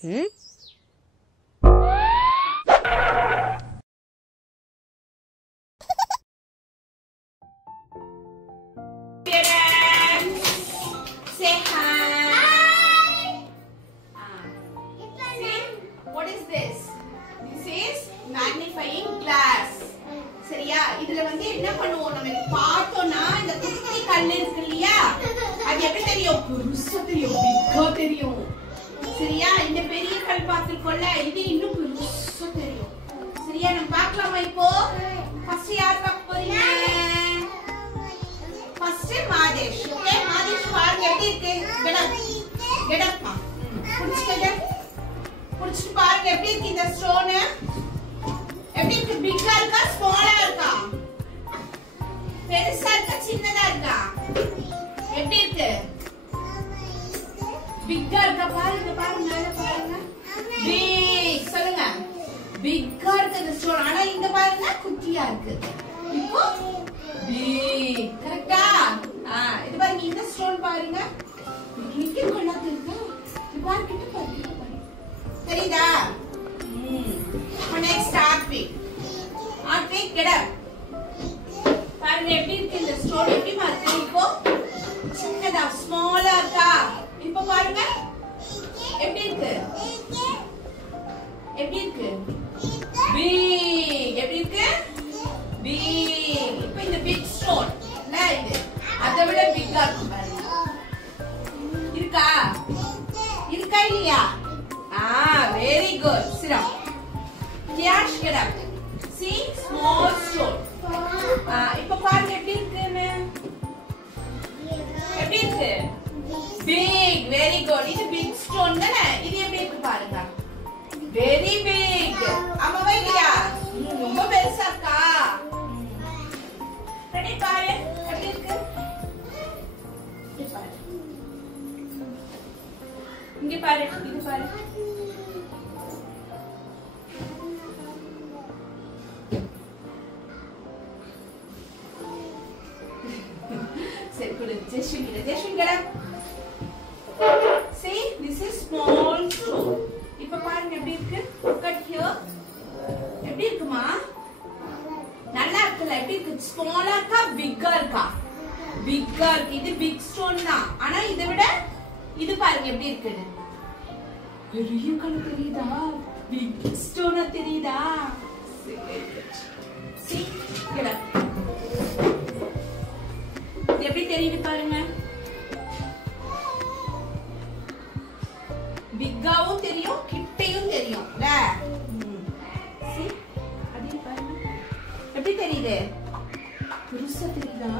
Say hi. What is this? This is magnifying glass. சரியா? இதுல வந்து என்ன பண்ணுவோம், நம்ம பார்த்தோம்னா இந்த குட்டி கண்ணு இருக்கு இல்லையா, அது எப்படி தெரியும்? பெருசா தெரியும், பிக்கா தெரியும். சரியா? இந்த பெரிய கல் பார்த்துக்கொள்ள இது இன்னும் பெருசா தெரியும். சரியா? நம்ம பார்க்கலாமா இப்போ? ஃபர்ஸ்ட் யார் பார்க்க போறீங்க? ஃபர்ஸ்ட் மாதேஷ். ஓகே, மாதேஷ் பாருங்க எப்படி இருக்கு. கெடப்பா புடிச்சிட்டு பாருங்க எப்படி இருக்கு இந்த ஸ்டோன். எப்படி இருக்கு? பிக்கா இருக்கா, ஸ்மாலா இருக்கா? பெருசா இருக்கா, சின்னதா இருக்கா? எப்படி இருக்கு? பிக்கா இருக்கா? பாருங்க பாருங்க பாருங்க. பிக் சொல்லுங்க. பிக்கா இருக்கு இந்த ஸ்டோன். ஆனா இங்க பாருங்க குட்டியா இருக்கு. இப்போ பிக். கரெக்ட்டா? இது பாருங்க இந்த ஸ்டோன் பாருங்க. இங்க கொள்ளாது இருக்கு. இது பாருங்க கிட்ட பாருங்க. தெரியுதா? next Artwig. Artwig, get up. பாருங்க எப்படி இருக்கு இந்த ஸ்டோன். எப்படி மாறுது இப்போ? சின்னதா ஸ்மாலா இருக்கா? இப்போ பாருங்க எப்படி இருக்கு? எப்படி இருக்கு? big. எப்படி இருக்கு? big. இப்போ இந்த big stone இல்ல இது அதை விட பிக்கா இருக்கு பாருங்க. இருக்கா? இருக்கா இல்லையா? Very good. Sit down. Yash, get up. See, small stone. இப்போ பாருங்க எப்படி இருக்குன்னு. எப்படி இருக்கு? Big. Very good. இது big stone தானே? இது எப்படி இருக்கு பாருங்க. Very big. அம்மாவே இல்லையா? ரொம்ப பெருசா இருக்கா? ரெடி பாரு எப்படி இருக்கு? இங்க பாரு. இது பாரு. See, this is small stone. இப்ப பாருங்க எப்படி இருக்கு? Look at here. எப்படி இருக்குமா? நல்லா இருக்குல்ல? எப்படி இருக்கு? ஸ்மாலா இருக்கா, பிக்கா இருக்கா? பிக்கா இருக்கு. இது பிக் ஸ்டோன் தான். ஆனா இதை விட இது பாருங்க எப்படி இருக்குன்னு. பெரிய கண்ணு தெரியுதா? பிக் ஸ்டோனா தெரியுதா? See, get up. எப்படி தெரியுது பாருங்க. பிக்காவும் தெரியும், கிட்டையும் தெரியும். எப்படி தெரியுது? பெருசா தெரியுதா?